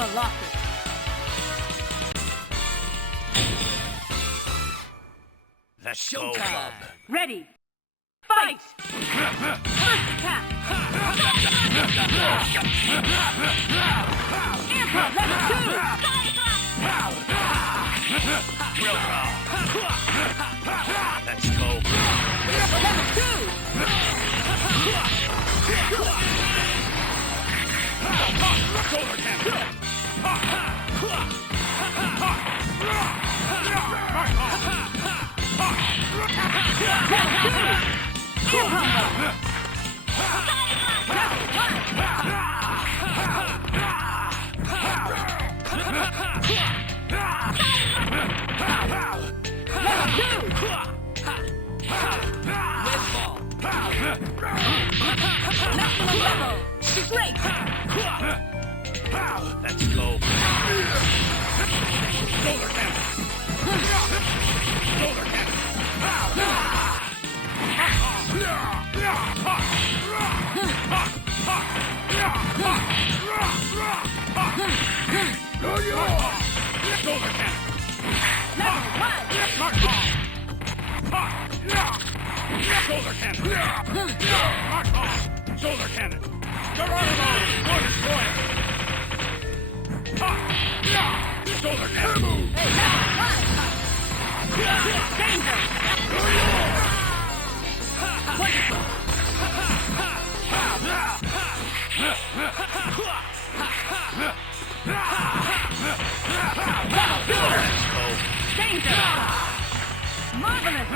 Colossus. Let's go, Bob. Ready. Fight! First attack! Improv level 2! Real power. Let's go. Level 2! Solar cannon. Let's go. Solar cannon. Solar cannon. Solar cannon. Solar cannon. Solar cannon. Geronimo! Go destroy it! Solar cannon. Danger! Wonderful! Danger! Marvelous!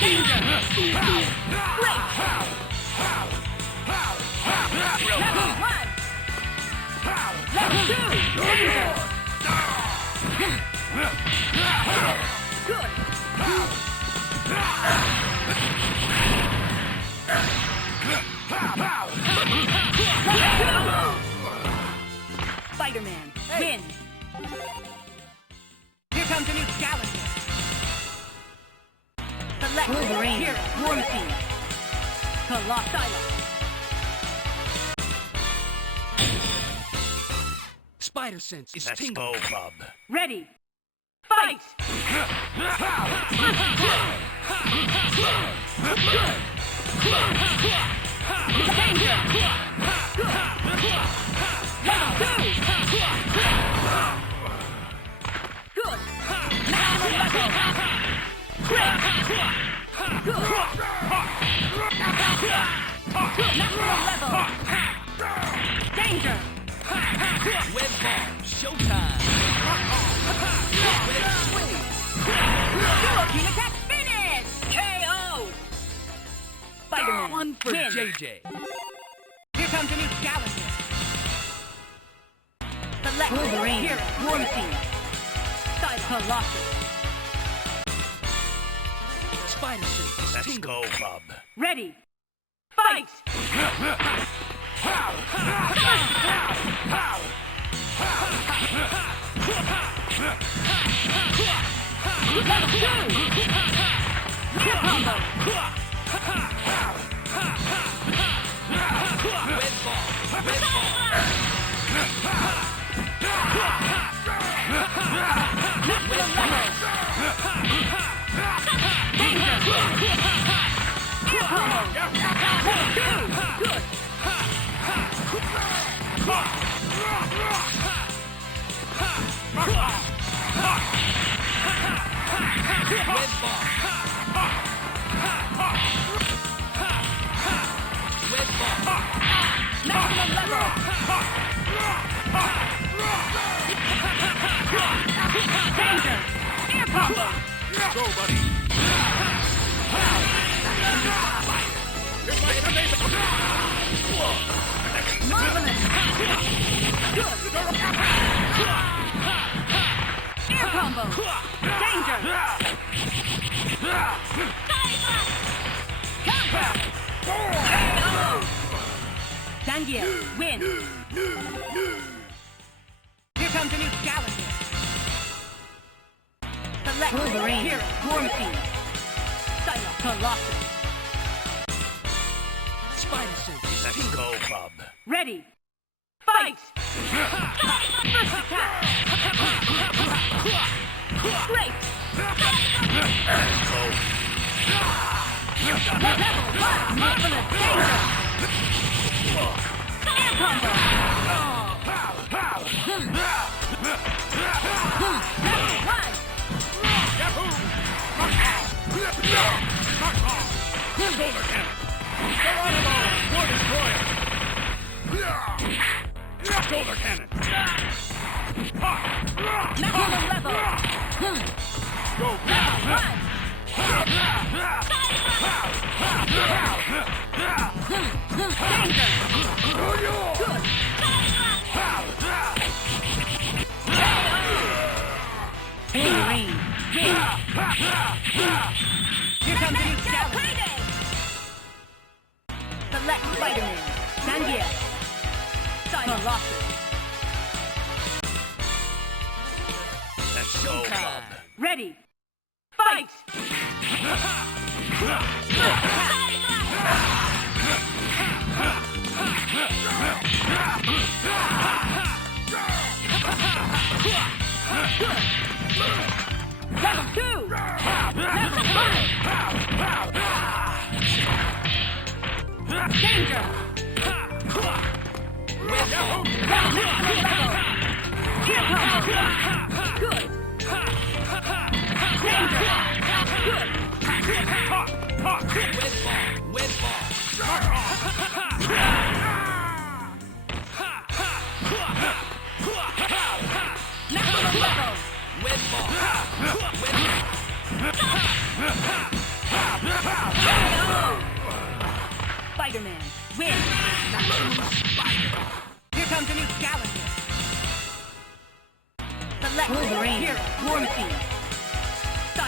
Danger! Great! Level 1! Level 2! Danger! Good! Spider-Man, win! Here comes a new challenger. Select Wolverine, here, War Machine. Colossus. Spider sense is Let's tingling. go, Bob. Ready. Fight! Danger! Level 2! Good! Maximum level! Great! Good! Maximum level! Danger! Web bomb, showtime. Web swing. European attack finish! KO! Spider-Man, One for win! JJ. Here comes a new challenger. Select Wolverine, here, War Machine. Colossus. Spider sense is Let's tingling. go, Bob. Ready. Fight! Level 2! Near combo! Web bomb, web bomb. Maximum level! Danger! Near combo! Level 2! Good! Web bomb. Web bomb. Maximum level! Danger! Near combo! Go, buddy. Marvelous! Good! Air combo! Danger! Counter! KO! Daniel, win! Here comes a new challenger. Select Wolverine, here, War Machine. Colossus. Spider sense is Let's tingling. go, bub. Ready. Fight! First attack! Great! Let's go. Level 1! Marvelous danger! Air combo! Level 1! Shoulder cannon. Geronimo, war destroyer. Shoulder cannon. Maximum level! Go Level 1! Danger! Good! Hey, Rain! Here comes the new challenge! Select Spider-Man. Sandia. Colossus. Let's go, bub. Ready. Fight! Level 2! Level 5! Danger! Level! Here comes! Good! Danger! Good! Web ball. Maximum level! Web ball. Spider-Man, win! Here comes a new challenger. Select Wolverine, hero, War Machine.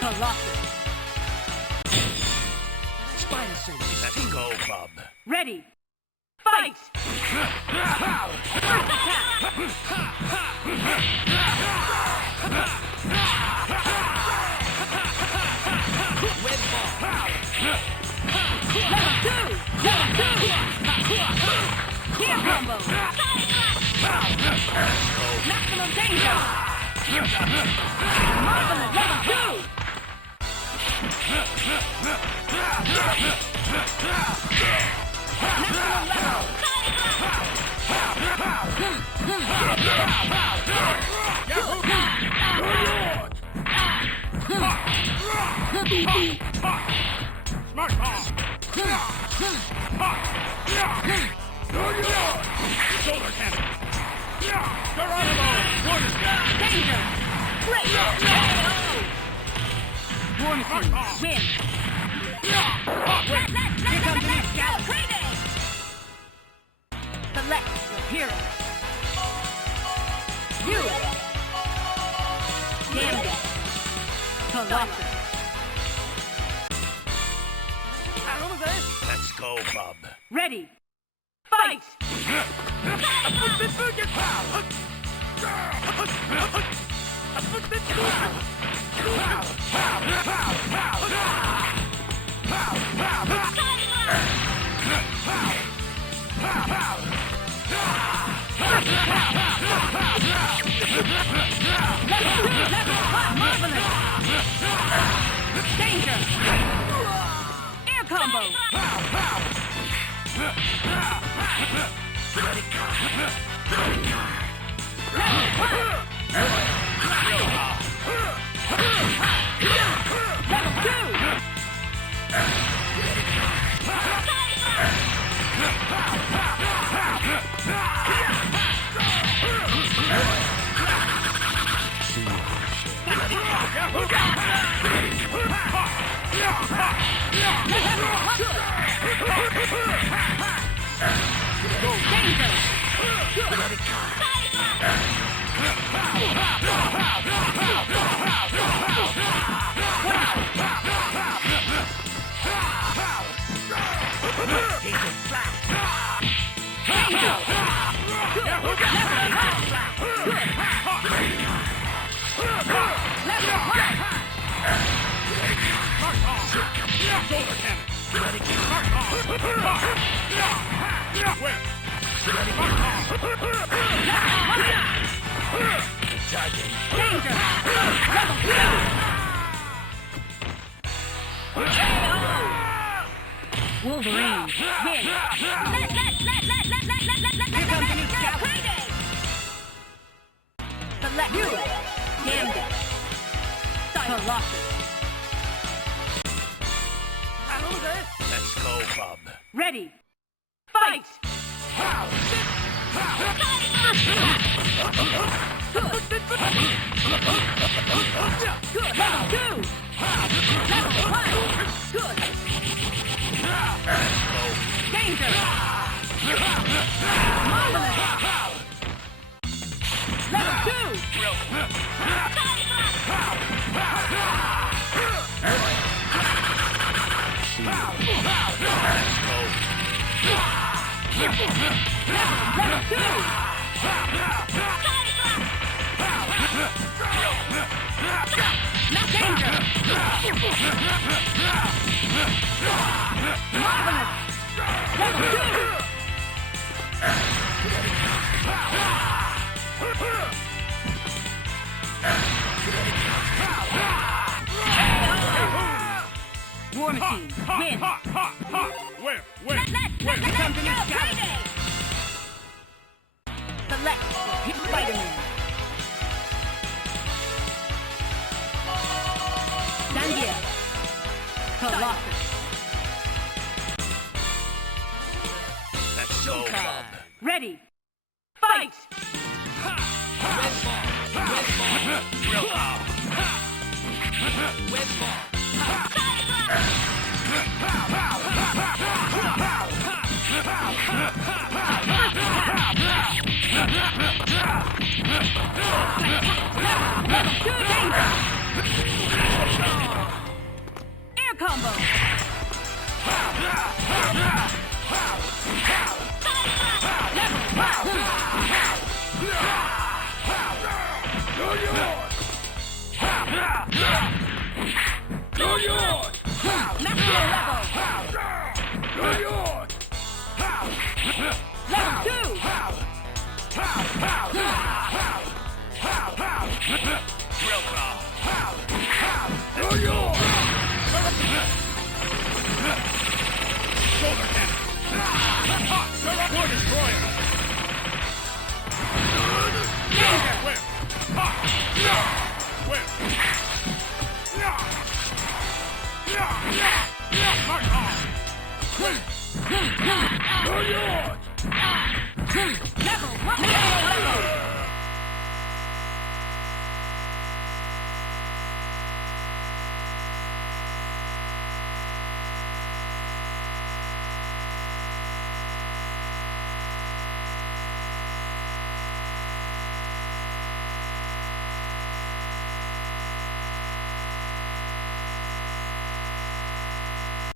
Colossus. Spider sense is Let's tingling. go, bub. Ready. Fight! First attack! Web ball. Level 2! Level 2! Gear combo! Maximum danger! Marvelous! Level 2! Maximum level! Smart bomb. Shoulder cannon. Geronimo, war destroyer. Danger! Great! War Machine, win! Here comes the new challenge! Select your hero. You! Gambit. Colossus. Let's go, bub. Ready. Fight! Marvelous! Danger! Air combo! Level 2! Danger! Level 2! Wolverine, win! Here comes a new challenge! Select you! Gambit! Colossus! Let's go, bub. Ready! Fight! Good! Level 2! Level 1! Good! Danger! Marvelous! Level 2! War Machine, win! Where? Here comes a new challenge! Select Spider-Man! Daniel! Colossus! Let's go, bub. Ready! Fight! Red ball. Drill ball. Red ball. Level 2 danger! Air combo! Master level! Level 2! Drill ball. War Destroyer. Mark on.